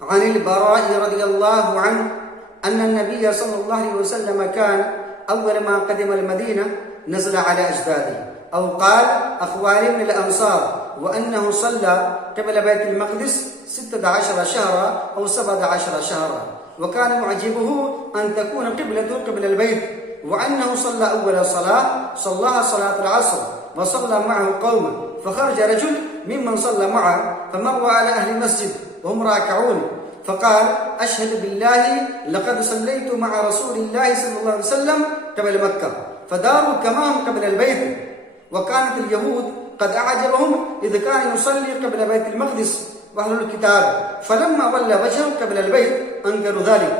عن البراء رضي الله عنه أن النبي صلى الله عليه وسلم كان أول ما قدم المدينة نزل على أجداده، أو قال أخوالي من الأنصار، وأنه صلى قبل بيت المقدس 16 شهرا أو 17 شهرا، وكان معجبه أن تكون قبلته قبل البيت، وأنه صلى أول صلاة صلاها صلاة العصر وصلى معه قوم، فخرج رجل ممن صلى معه فمر على أهل المسجد وهم راكعون فقال أشهد بالله لقد صليت مع رسول الله صلى الله عليه وسلم قبل مكة، فداروا كما هم قبل البيت. وكانت اليهود قد أعجبهم إذ كان يصلي قبل بيت المقدس وأهل الكتاب، فلما ولى وجهه قبل البيت أنكروا ذلك.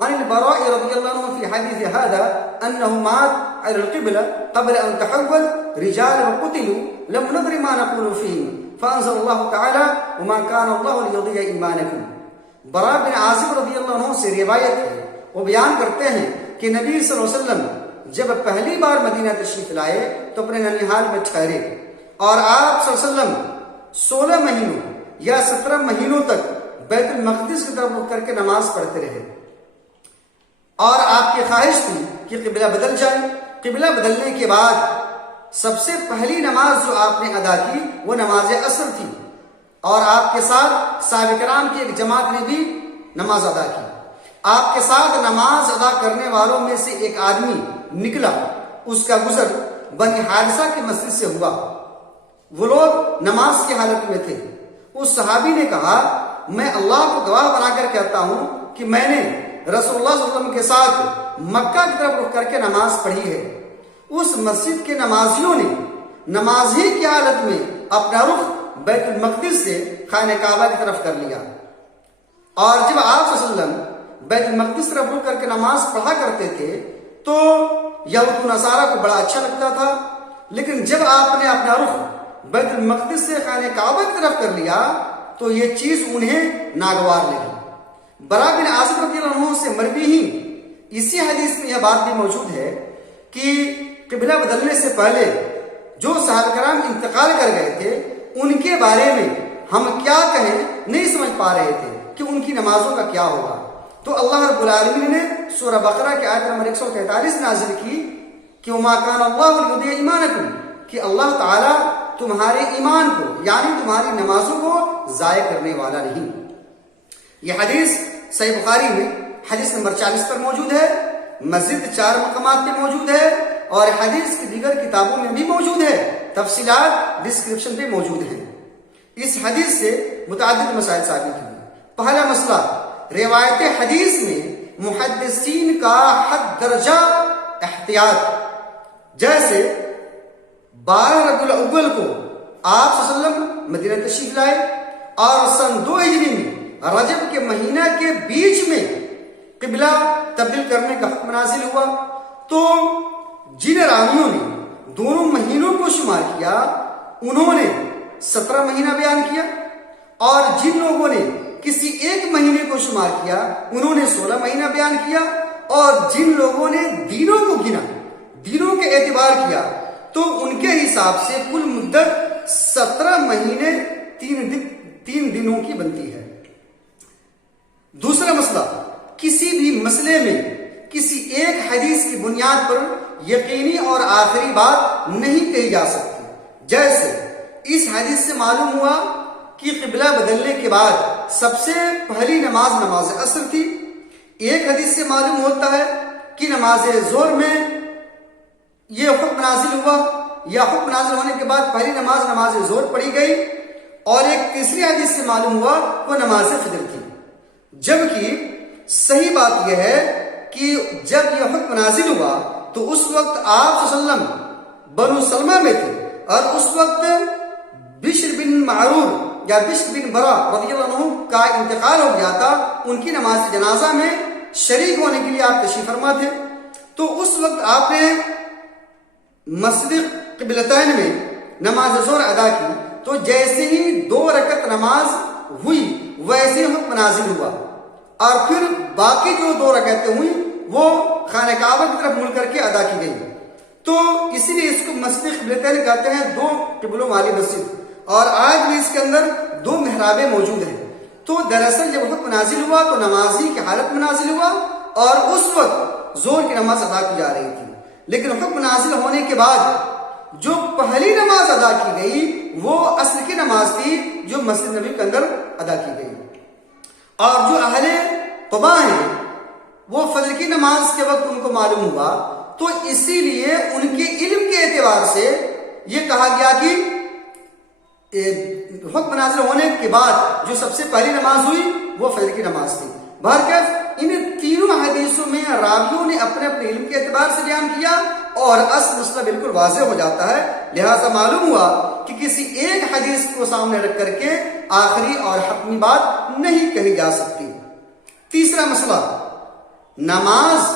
عن البراء رضي الله عنه في حديث هذا أنه مات على القبلة قبل أن تحول رجال وقتلوا لم ندر ما نقول فيهم، فأنزل الله تعالى وما كان الله ليضيع إيمانكم. برا بن عازب رضی اللہ عنہ سے روایت ہے، وہ بیان کرتے ہیں کہ نبی صلی اللہ علیہ وسلم جب پہلی بار مدینہ تشریف لائے تو اپنے ننیحال میں ٹھہرے، اور آپ صلی اللہ علیہ وسلم 16 مہینوں یا 17 مہینوں تک بیت المقدس کی طرف رخ کر کے نماز پڑھتے رہے، اور آپ کی خواہش تھی کہ قبلہ بدل جائے۔ قبلہ بدلنے کے بعد سب سے پہلی نماز جو آپ نے ادا کی وہ نماز عصر تھی، اور آپ کے ساتھ صحابہ کرام کی ایک جماعت نے بھی نماز ادا کی۔ آپ کے ساتھ نماز ادا کرنے والوں میں سے ایک آدمی نکلا، اس کا گزر بنی حارثہ کی مسجد سے ہوا، وہ لوگ نماز کی حالت میں تھے۔ اس صحابی نے کہا میں اللہ کو گواہ بنا کر کہتا ہوں کہ میں نے رسول اللہ صلی اللہ علیہ وسلم کے ساتھ مکہ کی طرف رخ کر کے نماز پڑھی ہے۔ اس مسجد کے نمازیوں نے نماز ہی کی حالت میں اپنا رخ بیت المقدس سے خانہ کعبہ کی طرف کر لیا، اور جب آپ صلی اللہ علیہ وسلم بیت المقدس کی طرف رخ کر کے نماز پڑھا کرتے تھے تو یہود و نصارہ کو بڑا اچھا لگتا تھا، لیکن جب آپ نے اپنا رخ بیت المقدس سے خانہ کعبہ کی طرف کر لیا تو یہ چیز انہیں ناگوار لگی۔ برا بن عازب رضی اللہ عنہ سے مروی ہی اسی حدیث میں یہ بات بھی موجود ہے کہ قبلہ بدلنے سے پہلے جو صحابہ کرام انتقال کر گئے تھے ان کے بارے میں ہم کیا کہیں نہیں سمجھ پا رہے تھے کہ ان کی نمازوں کا کیا ہوگا، تو اللہ رب العالمین نے سورہ بقرہ کی آیت نمبر 143 نازل کی کہ وما کان اللہ لیضیع ایمانکم، کہ اللہ تعالیٰ تمہارے ایمان کو یعنی تمہاری نمازوں کو ضائع کرنے والا نہیں۔ یہ حدیث صحیح بخاری میں حدیث نمبر 40 پر موجود ہے، مزید 4 مقامات پہ موجود ہے، اور حدیث کی دیگر کتابوں میں بھی موجود ہے، تفصیلات ڈسکرپشن پہ موجود ہیں۔ اس حدیث سے متعدد مسائل ثابت ہوئے۔ پہلا مسئلہ، روایت حدیث میں محدثین کا حد درجہ احتیاط، جیسے 12 ربیع الاول کو آپ صلی اللہ علیہ وسلم مدینہ تشریف لائے اور سن 2 ہجری میں رجب کے مہینہ کے بیچ میں قبلہ تبدیل کرنے کا حکم نازل ہوا، تو جن راویوں نے دونوں مہینوں کو شمار کیا انہوں نے 17 مہینہ بیان کیا، اور جن لوگوں نے کسی ایک مہینے کو شمار کیا انہوں نے 16 مہینہ بیان کیا، اور جن لوگوں نے دنوں کو گنا، دنوں کے اعتبار کیا، تو ان کے حساب سے کل مدت 17 مہینے 3 دنوں کی بنتی ہے۔ دوسرا مسئلہ، کسی بھی مسئلے میں کسی ایک حدیث کی بنیاد پر یقینی اور آخری بات نہیں کہی جا سکتی، جیسے اس حدیث سے معلوم ہوا کہ قبلہ بدلنے کے بعد سب سے پہلی نماز نماز عصر تھی۔ ایک حدیث سے معلوم ہوتا ہے کہ نماز ظہر میں یہ حکم نازل ہوا، یا حکم نازل ہونے کے بعد پہلی نماز نماز ظہر پڑھی گئی، اور ایک تیسری حدیث سے معلوم ہوا وہ نماز فجر تھی۔ جبکہ صحیح بات یہ ہے کہ جب یہ حکم نازل ہوا تو اس وقت آپ صلی اللہ علیہ وسلم بنو سلمہ میں تھے، اور اس وقت بشر بن معرور یا بشر بن برا رضی اللہ عنہ کا انتقال ہو گیا تھا، ان کی نماز جنازہ میں شریک ہونے کے لیے آپ تشریف فرما تھے۔ تو اس وقت آپ نے مسجد قبلتین میں نماز ظہر ادا کی، تو جیسے ہی 2 رکعت نماز ہوئی ویسے حکم نازل ہوا، اور پھر باقی جو 2 رکعتیں ہوئی وہ خانہ کعبہ کی طرف مڑ کر کے ادا کی گئی، تو اسی لیے اس کو مسجد قبلتین کہتے ہیں، 2 قبلوں والی مسجد، اور آج بھی اس کے اندر 2 محرابیں موجود ہیں۔ تو دراصل جب حکم نازل ہوا تو نمازی کی حالت میں نازل ہوا اور اس وقت زور کی نماز ادا کی جا رہی تھی، لیکن حکم نازل ہونے کے بعد جو پہلی نماز ادا کی گئی وہ عصر کی نماز تھی جو مسجد نبی کے اندر ادا کی گئی، اور جو اہل قباء ہیں وہ فجر کی نماز کے وقت ان کو معلوم ہوا، تو اسی لیے ان کے علم کے اعتبار سے یہ کہا گیا کہ حکم نازل ہونے کے بعد جو سب سے پہلی نماز ہوئی وہ فجر کی نماز تھی۔ بہرکیف ان تینوں حدیثوں میں راویوں نے اپنے اپنے علم کے اعتبار سے بیان کیا اور اصل مسئلہ بالکل واضح ہو جاتا ہے، لہذا معلوم ہوا کہ کسی ایک حدیث کو سامنے رکھ کر کے آخری اور حتمی بات نہیں کہی جا سکتی۔ تیسرا مسئلہ، نماز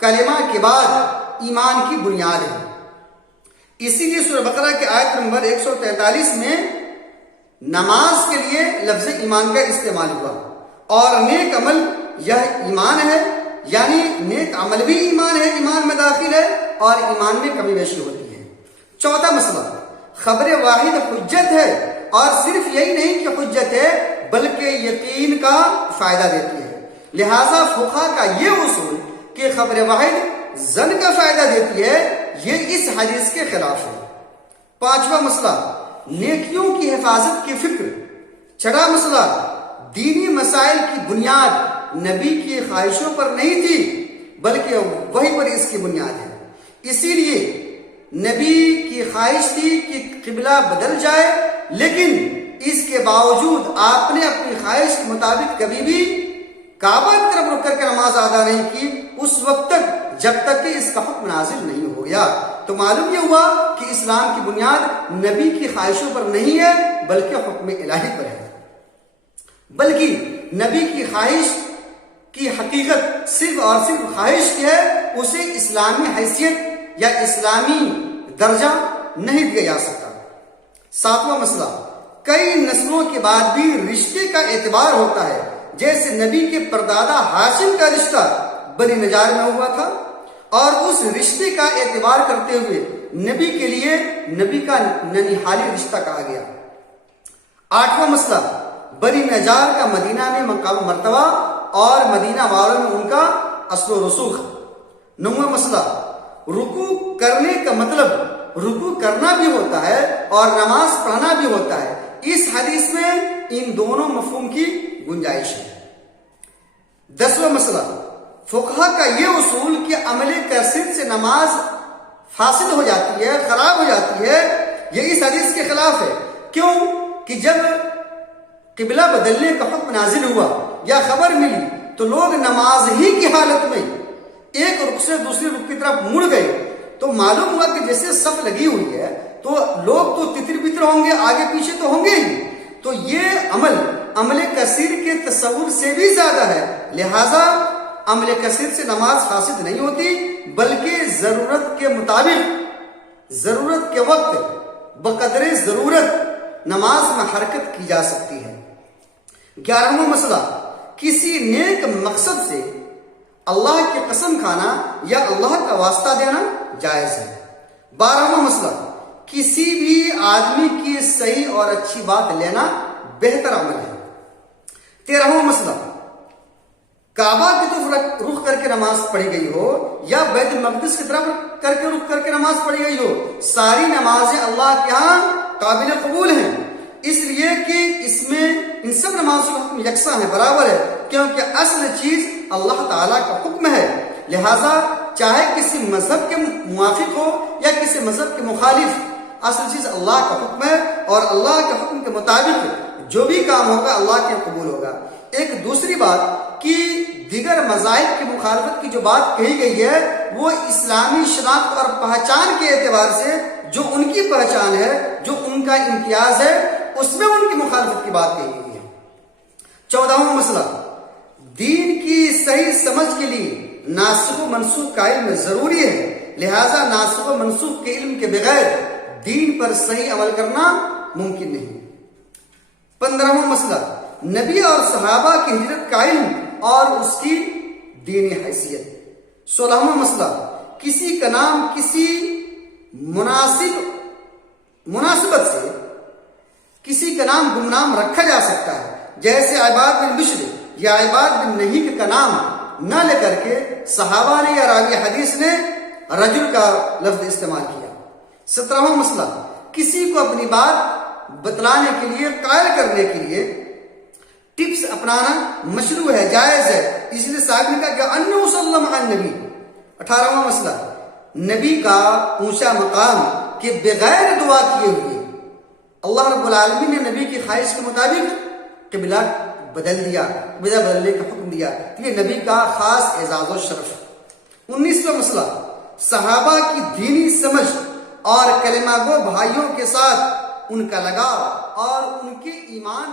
کلمہ کے بعد ایمان کی بنیاد ہے، اسی لیے سورہ بقرہ کے آیت نمبر 143 میں نماز کے لیے لفظ ایمان کا استعمال ہوا، اور نیک عمل یہ ایمان ہے، یعنی نیک عمل بھی ایمان ہے، ایمان میں داخل ہے اور ایمان میں کمی بیشی ہوتی ہے۔ چوتھا مسئلہ، خبر واحد حجت ہے، اور صرف یہی نہیں کہ حجت ہے بلکہ یقین کا فائدہ دیتی ہے، لہذا فقہا کا یہ اصول کہ خبر واحد ظن کا فائدہ دیتی ہے یہ اس حدیث کے خلاف ہے۔ پانچواں مسئلہ، نیکیوں کی حفاظت کی فکر۔ چھٹا مسئلہ، دینی مسائل کی بنیاد نبی کی خواہشوں پر نہیں تھی بلکہ وہی پر اس کی بنیاد ہے، اسی لیے نبی کی خواہش تھی کہ قبلہ بدل جائے، لیکن اس کے باوجود آپ نے اپنی خواہش کے مطابق کبھی بھی کعبہ کی طرف رک کر کے نماز ادا نہیں کی اس وقت تک جب تک کہ اس کا حکم نازل نہیں ہو گیا۔ تو معلوم یہ ہوا کہ اسلام کی بنیاد نبی کی خواہشوں پر نہیں ہے بلکہ حکم الہی پر ہے، بلکہ نبی کی خواہش کی حقیقت صرف اور صرف خواہش کی ہے، اسے اسلامی حیثیت یا اسلامی درجہ نہیں دیا جا سکتا۔ ساتواں مسئلہ، کئی نسلوں کے بعد بھی رشتے کا اعتبار ہوتا ہے، جیسے نبی کے پردادا ہاشم کا رشتہ بنی نجار میں ہوا تھا، اور اس رشتے کا اعتبار کرتے ہوئے نبی کے لیے نبی کا ننیحالی رشتہ کہا گیا۔ آٹھواں مسئلہ، بنی نجار کا مدینہ میں مقام مرتبہ اور مدینہ والوں میں ان کا اصل و رسوخ۔ نوواں مسئلہ، رکوع کرنے کا مطلب رکوع کرنا بھی ہوتا ہے اور نماز پڑھنا بھی ہوتا ہے، اس حدیث میں ان دونوں مفہوم کی گنجائش ہے۔ دسواں مسئلہ، فقہا کا یہ اصول کہ عمل کثرت سے نماز فاسد ہو جاتی ہے، خراب ہو جاتی ہے، یہ اس حدیث کے خلاف ہے۔ کیوں کہ جب قبلہ بدلنے کا حکم نازل ہوا یا خبر ملی تو لوگ نماز ہی کی حالت میں ایک رخ سے دوسری رخ کی طرف مڑ گئے، تو معلوم ہوا کہ جیسے صف لگی ہوئی ہے تو لوگ تو تتر بتر ہوں گے، آگے پیچھے تو ہوں گے ہی، تو یہ عمل کثیر کے تصور سے بھی زیادہ ہے، لہذا عمل کثیر سے نماز فاسد نہیں ہوتی بلکہ ضرورت کے مطابق، ضرورت کے وقت بقدر ضرورت نماز میں حرکت کی جا سکتی ہے۔ 11واں مسئلہ، کسی نیک مقصد سے اللہ کی قسم کھانا یا اللہ کا واسطہ دینا جائز ہے۔ 12واں مسئلہ، کسی بھی آدمی کی صحیح اور اچھی بات لینا بہتر عمل ہے۔ 13واں مسئلہ، کعبہ کی طرف رخ کر کے نماز پڑھی گئی ہو یا بیت المقدس کی طرف رخ کر کے نماز پڑھی گئی ہو، ساری نمازیں اللہ کے ہاں قابل قبول ہیں، اس لیے کہ اس میں ان سب نمازوں کا حکم یکساں ہے، برابر ہے، کیونکہ اصل چیز اللہ تعالیٰ کا حکم ہے، لہذا چاہے کسی مذہب کے موافق ہو یا کسی مذہب کے مخالف، اصل چیز اللہ کا حکم ہے اور اللہ کے حکم کے مطابق جو بھی کام ہوگا اللہ کے قبول ہوگا۔ ایک دوسری بات کہ دیگر مذاہب کی مخالفت کی جو بات کہی گئی ہے وہ اسلامی شناخت اور پہچان کے اعتبار سے جو ان کی پہچان ہے، جو ان کا امتیاز ہے، اس میں ان کی مخالفت کی بات کہی گئی ہے۔ 14واں مسئلہ، دین کی صحیح سمجھ کے لیے ناسخ و منسوخ کا علم ضروری ہے، لہذا ناسخ و منسوخ کے علم کے بغیر دین پر صحیح عمل کرنا ممکن نہیں۔ 15واں مسئلہ، نبی اور صحابہ کی ہجرت کا علم اور اس کی دینی حیثیت۔ 16واں مسئلہ، کسی کا نام کسی مناسبت سے کسی کا نام گمنام رکھا جا سکتا ہے، جیسے عباد بن بشر یا عباد بن نہیک کا نام نہ لے کر کے صحابہ نے یا راوی حدیث نے رجل کا لفظ استعمال کیا۔ 17واں مسئلہ، کسی کو اپنی بات بتلانے کے لیے، قائل کرنے کے لیے ٹپس اپنانا مشروع ہے، جائز ہے، اس لیے صاحب نے کہا کہ انہ صلی اللہ علیہ نبی۔ 18واں مسئلہ، نبی کا اونچا مقام کہ بغیر دعا کیے ہوئے اللہ رب العالمین نے نبی کی خواہش کے مطابق قبلہ بدل دیا، قبلہ بدلنے کا حکم دیا، یہ نبی کا خاص اعزاز و شرف۔ 19واں مسئلہ، صحابہ کی دینی سمجھ اور کلمہ گو بھائیوں کے ساتھ ان کا لگاؤ اور ان کے ایمان